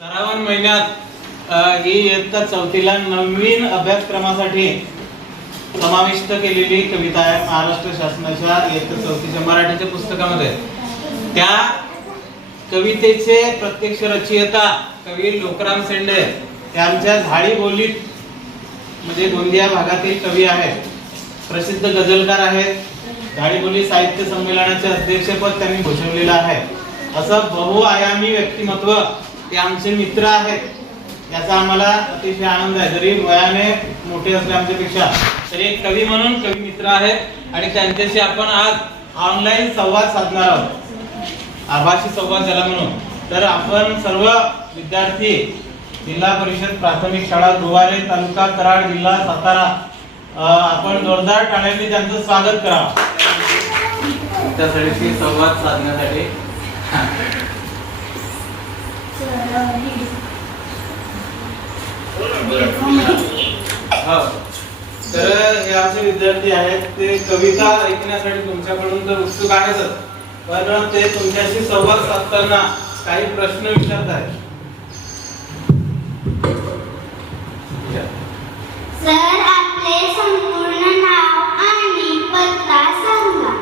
श्रावण महिन्यात ही इयत्ता चौथीला नवीन अभ्यासक्रमासाठी समाविष्ट केलेली कविता आहे महाराष्ट्र शासनाच्या इयत्ता चौथीच्या मराठीच्या पुस्तकामध्ये. त्या कवितेचे प्रत्यक्ष रचयिता कवी लोकराम शेंडे यांच्या झाडी बोलीत म्हणजे गोंदिया भागातील कवी आहेत, प्रसिद्ध गझलकार आहेत. झाडी बोली साहित्य संमेलनाचे अध्यक्षपद त्यांनी भूषवलेलं आहे. असं बहुआयामी व्यक्तिमत्व ते आमचे मित्र आहेत, याचा आम्हाला अतिशय आनंद आहे. जरी वयाने मोठे असले आमच्यापेक्षा तरी एक कवी म्हणून कवी मित्र आहेत आणि त्यांच्याशी आपण आज ऑनलाईन संवाद साधणार आहोत, आभासी संवाद ज्याला म्हणून. तर आपण सर्व विद्यार्थी जिल्हा परिषद प्राथमिक शाळा दुवारे तालुका कराड जिल्हा सातारा आपण जोरदार टाळ्यांनी त्यांचं स्वागत करावं त्यासाठी संवाद साधण्यासाठी. तर हे आमचे विद्यार्थी आहेत, ते कविता ऐकण्यासाठी तुमच्याकडून तर उत्सुक आहेतच, पण ते तुमच्याशी संवाद साधताना काही प्रश्न विचारत आहेत. सर, आपले संपूर्ण नाव आणि पत्ता सांगा.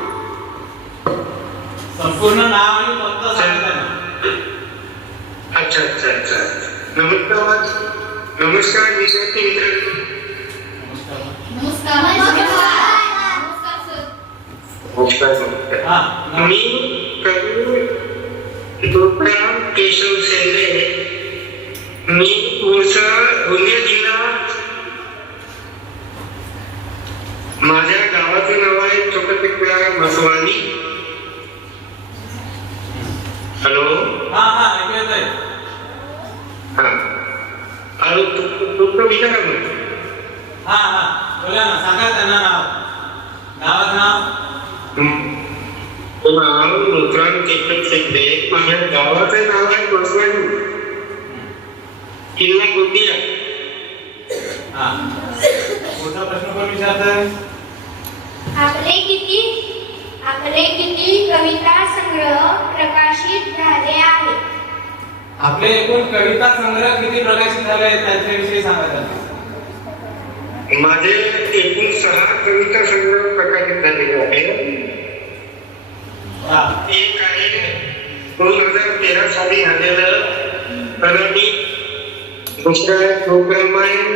संपूर्ण नाव आणि पत्ता सांगा. अच्छा. नमस्कार विद्यार्थी मित्रांनो. नमस्कार. मी कवी लोकराम केशव शेंडे, मी मूळचा गोंदिया जिल्हा. माझ्या गावाचं नाव आहे छोटपिकळा मसवानी. हॅलो. ऐकू येत आहे. आणि तुमचं विचारा मग. बोला ना, सांगा त्यांना नाव, गावाचं नाव. नाव लोकराम केशव शेंडे. माझ्या गावाचं नाव आहे मसवानी, जिल्हा गोंदिया. पुढचा प्रश्न कोण विचारतोय? आपले किती कविता संग्रह प्रकाशित झाले आहेत? आपले एकूण कविता संग्रह किती प्रकाशित झाले आहेत त्याच्याविषयी सांगायचं. माझे एकूण 6 कविता संग्रह प्रकाशित झालेले आहेत. एक आहे 2013 साली झालेलं कलमी, दुसरं आहे लोकरामायण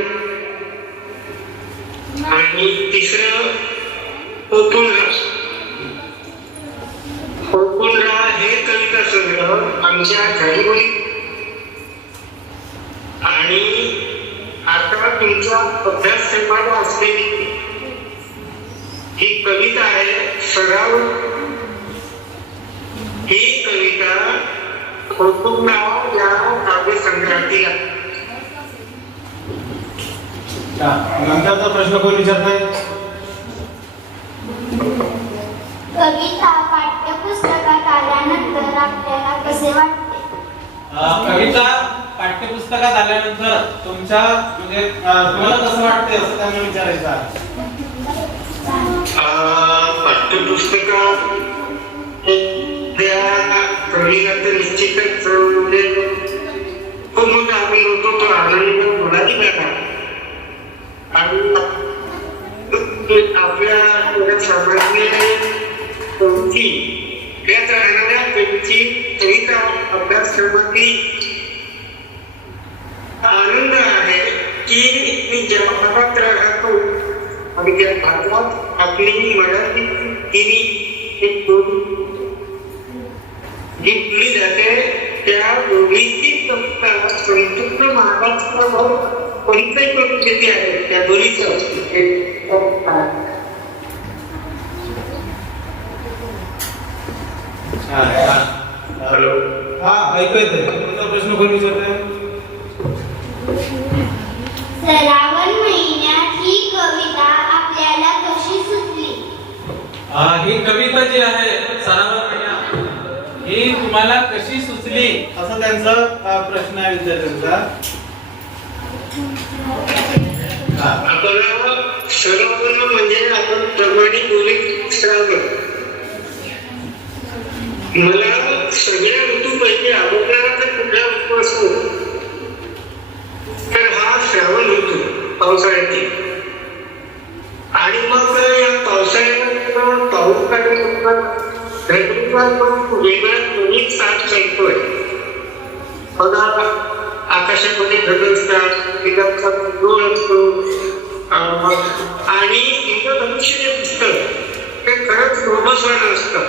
आणि तिसरं कोकुलरा हे कविता संग्रह आमच्या झाडीबोली. आणि आता तुमच्या अभ्यासक्रमाला असलेली ही कविता आहे सराव. ही कविता कोकुलरा या काव्य संग्रहातील आहे. नंतरचा प्रश्न कोण विचारतोय? कविता पाठ्यपुस्तकात आल्यानंतर आपल्याला कसे वाटते? कविता पाठ्यपुस्तकात आल्यानंतर तुमच्या म्हणजे तुम्हाला कसं वाटते असं त्यांना विचारायचं आहे. पाठ्यपुस्तकात त्या कविता तर निश्चितच म्हणजे खूप मोठा आम्ही होतो, तो आनंद कोणाची मिळाला. आणि आपल्या सामान्य यात राहणाऱ्या व्यक्ती कविता अभ्यासक्रमातील आनंद आहे की मी ज्या भागात राहतो आणि त्या भागात आपली मराठी एक बोली जी बोलली जाते त्या बोलीची कविता संपूर्ण महाराष्ट्रावर परिचय करून देते आहे. त्या बोलीचं हॅलो. ऐकू येतंय. तुमचा प्रश्न कोण विचारतोय? श्रावण महिन्यात ही कविता आपल्याला कशी सुचली? ही कविता जी आहे श्रावण महिन्यात ही तुम्हाला कशी सुचली असं त्यांचा प्रश्न आहे विद्यार्थ्यांचा. आपल्याला श्रावण म्हणजे आपण प्रमाणित बोलीत श्रावण. मला सगळ्या ऋतूपैकी आवडणारा तर कुठला ऋतू असतो तर हा श्रावण ऋतू पावसाळ्यातील. आणि मग या पावसाळ्यात पाऊस पडल्यानंतर धरतीचा तो वेगळा नवीन साथ चालतोय. बघा, आकाशामध्ये ढग असतात, पिकांचा डोळ असतो, आणि इंद्रधनुष्य जे दिसतं ते खरंच रोमस्वान असतं.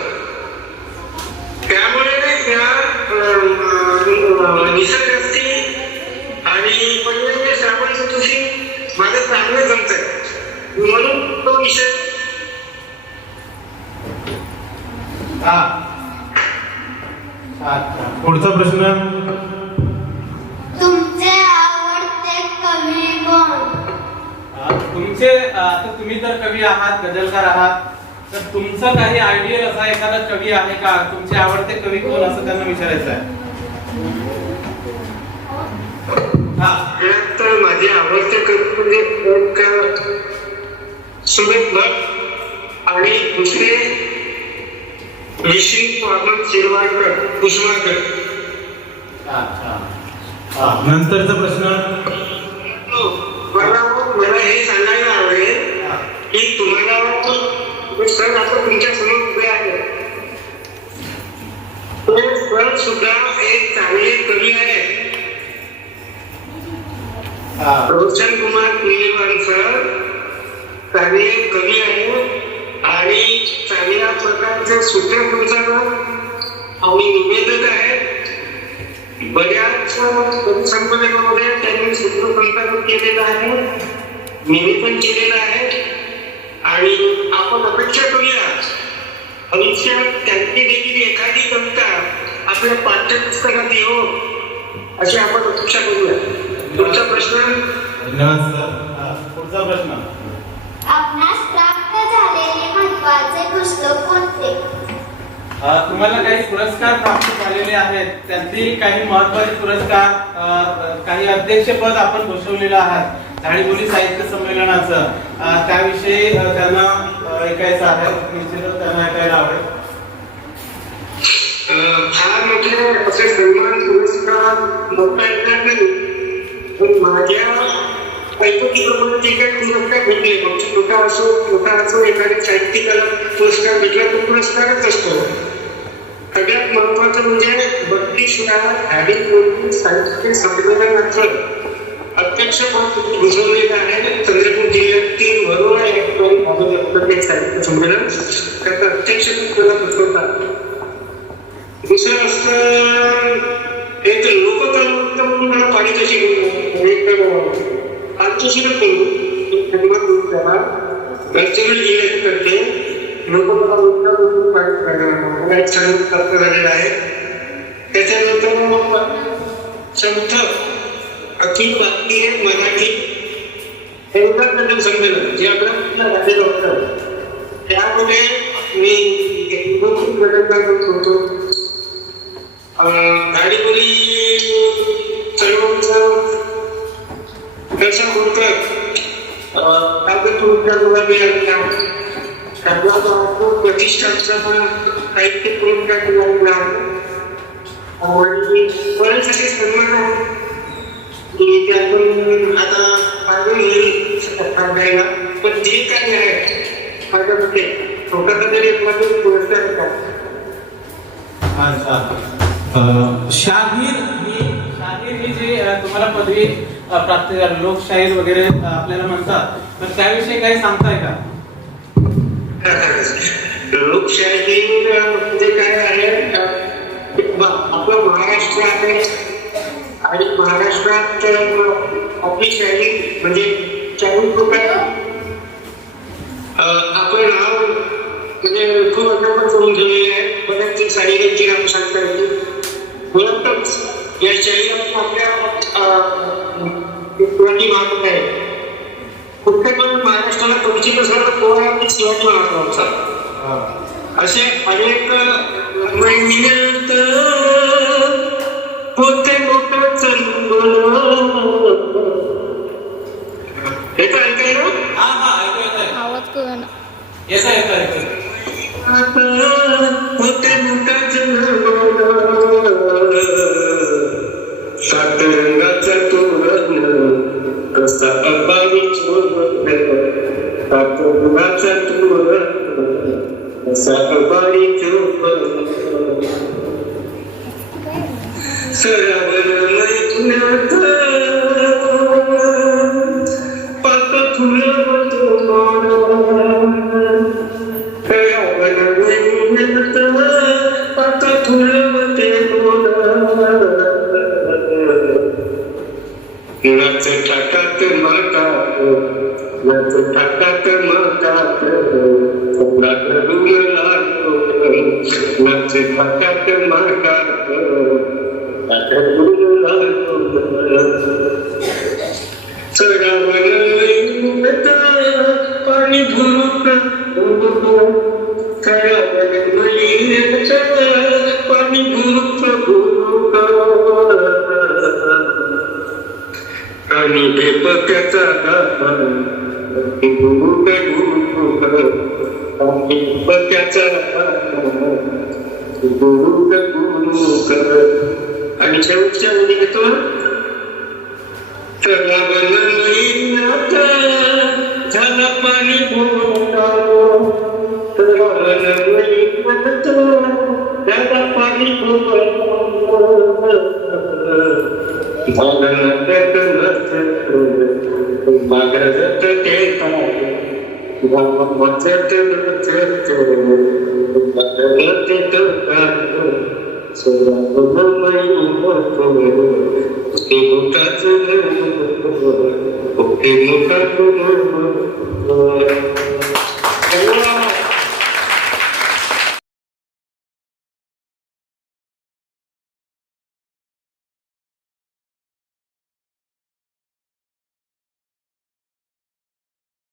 त्यामुळे त्या निसर्गाची आणि म्हणजे श्रावण ऋतूशी माझं चांगलं जमत आहे, म्हणून तो विषय. पुढचा प्रश्न. तुमचे आवडते कवी कोण? तुमचे आता तुम्ही तर कवी आहात, गझलकार आहात, तर तुमचं काही आयडियल असा एखादा कवी आहे का? तुमचे आवडते कवी कोण असं त्यांना विचारायचं आहे. तर माझे आवडते कवी म्हणजे एक सुमित भट आणि दुसरे ऋषी वामन शिरवाडकर, कुसुमाकर. नंतरचा प्रश्न. मला हे सांगायला आवडेल की तुम्हाला सर आता तुमच्या समोर उभे आहे, ते सर सुद्धा एक चांगले कवी आहे. रोशन कुमार पिलेवान सर चांगले कवी आहे आणि चांगल्या प्रकारचे सूत्रसंचालक आणि निवेदक आहेत. बऱ्याच कवी संमेलनामध्ये त्यांनी सूत्रसंचालन केलेलं आहे, निवेदन केलेलं आहे. आणि आपण अपेक्षा करूया भविष्यात त्यांची देखील एखादी कविता आपल्या पाठ्यपुस्तकात येऊ, अशी आपण अपेक्षा करूया. पुढचा प्रश्न. धन्यवाद सर. पुढचा प्रश्न. आपणास प्राप्त झालेले महत्त्वाचे पुस्तक कोणते? तुम्हाला काही पुरस्कार प्राप्त झालेले आहेत, त्यातील काही महत्त्वाचे पुरस्कार, काही अध्यक्षपद आपण भूषवलेलं आहात झाडीबोली साहित्य संमेलनाचं, त्याविषयी त्यांना ऐकायचं आहे. निश्चितच त्यांना ऐकायला आवडेल. फार मोठे असे सन्मान पुरस्कार मोठा येणार नाही, पण माझ्या ऐपतीप्रमाणे जे काही पुरस्कार भेटले, मोठा असो एखाद्या साहित्यिकाला पुरस्कार भेटला तो पुरस्कारच असतो. सगळ्यात महत्वाचं म्हणजे 32व्या झाडीबोली साहित्य संमेलनाचं अध्यक्षपद भूषवलेलं आहे. चंद्रपूर जिल्ह्यातील वरोरा या ठिकाणी साहित्य संमेलन त्याचं अध्यक्षपद मला भूषवतात. दुसरं असतं एक लोककलावंत म्हणून मला पारितोषिक गडचिरोली जिल्ह्यात करते लोककलावंत मला एक सन्मान प्राप्त झालेला आहे. त्याच्यानंतर संत अखिल भारतीय मराठी एवढं संमेलन जे आपल्याला झालेलं होतं, त्यामध्ये मी होतो. झाडीबोली चळवळीचं दर्शन होतं. प्रतिष्ठानचा साहित्य पुरस्कार मिळालेला आणि बरेच असे सन्मान की त्यातून आता मागून येईल सांगायला, पण जे काही आहे माझ्या मते स्वतःचा तरी एक पुरस्कार होता. शाहीर ही जी तुम्हाला पदवी प्राप्त झाली, लोकशाहीर वगैरे आपल्याला म्हणतात, तर त्याविषयी काही सांगताय का? लोकशाही म्हणजे काय आहे, आपलं महाराष्ट्र आहे आणि महाराष्ट्रात आपली शाही म्हणजे 40 रुपये आपलं नाव म्हणजे खूप अध्यापन करून ठेवलेले आहे. बऱ्याच शाहिरांची नावं सांगता येतील. मुळातच या शाहिरांना आपल्या पुराणी मागत आहे. कुठे पण महाराष्ट्राला परिचित असणारा तो आहे शिवाजी महाराजांचा. असे अनेक महिन्यात होते मोठं चलून येतं ऐकायला. आवाज कळना. होते मोठं चलून सात रंगाचा तोरण सरावर मैनात पात फुलवतो सरावर मैनात पात फुलवते नाच ठाकात माकात नाच ठाकात माकात नाच ठाकात माकात चढावर पाणी भुरुक चढावर पाणी भुरुक आणि ढेपक्याचा आणि शेवटच्या मध्ये घेतो झाला पाणी झाला पाणी मगरत देता मगरत मोठा